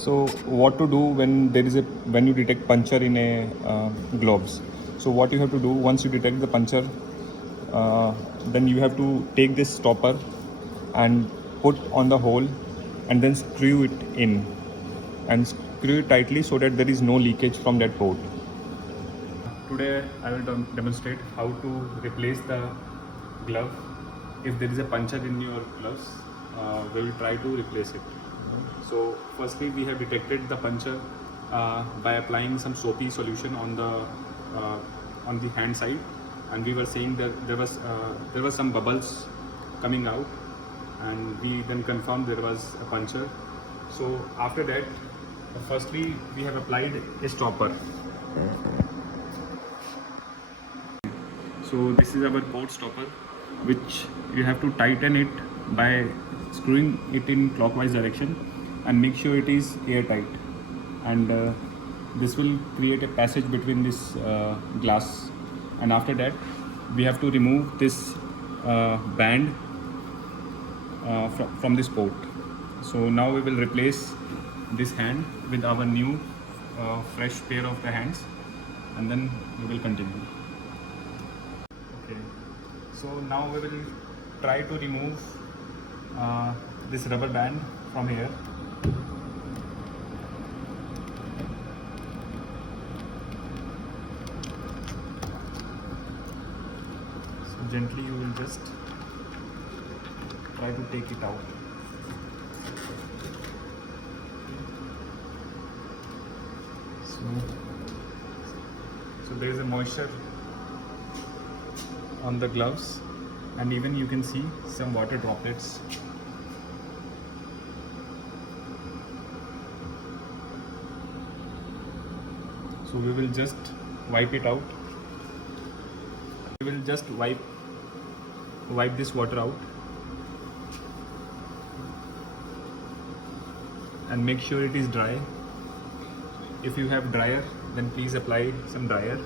So what to do when when you detect puncture in a gloves? So what you have to do once you detect the puncture, then you have to take this stopper and put on the hole and then screw it in and screw it tightly so that there is no leakage from that port. Today I will demonstrate how to replace the glove. If there is a puncture in your gloves, we will try to replace it. So firstly we have detected the puncture by applying some soapy solution on the hand side, and we were saying that there was some bubbles coming out, and we then confirmed there was a puncture. So after that, firstly we have applied a stopper. So this is our port stopper, which you have to tighten it by screwing it in clockwise direction and make sure it is airtight, and this will create a passage between this glass. And after that we have to remove this band from this port. So now we will replace this hand with our new fresh pair of the hands, and then we will continue. Okay, so now we will try to remove this rubber band from here. So gently you will just try to take it out. So there is a moisture on the gloves, and even you can see some water droplets. So we will just wipe it out. We will just wipe this water out and make sure it is dry. If you have dryer, then please apply some dryer.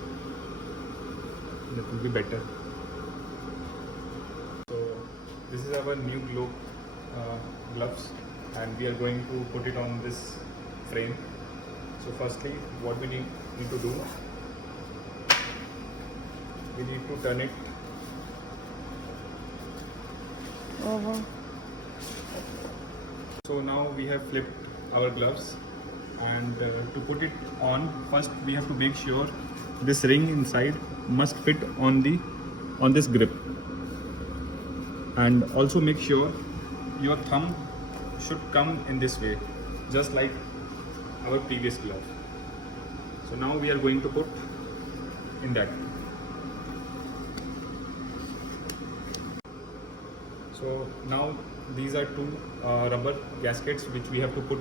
That will be better. So this is our new gloves, and we are going to put it on this frame. So firstly, what we need to do, we need to turn it. So now we have flipped our gloves, and to put it on, first we have to make sure this ring inside must fit on this grip, and also make sure your thumb should come in this way, just like our previous glove. So now we are going to put in that. So now these are two rubber gaskets which we have to put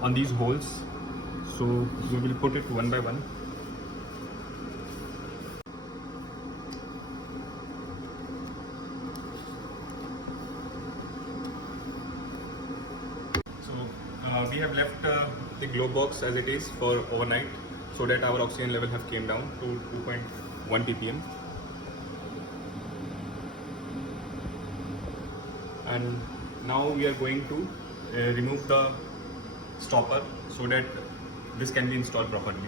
on these holes. So we will put it one by one. So we have left the glove box as it is for overnight, so that our oxygen level have came down to 2.1 ppm. And now we are going to remove the stopper so that this can be installed properly.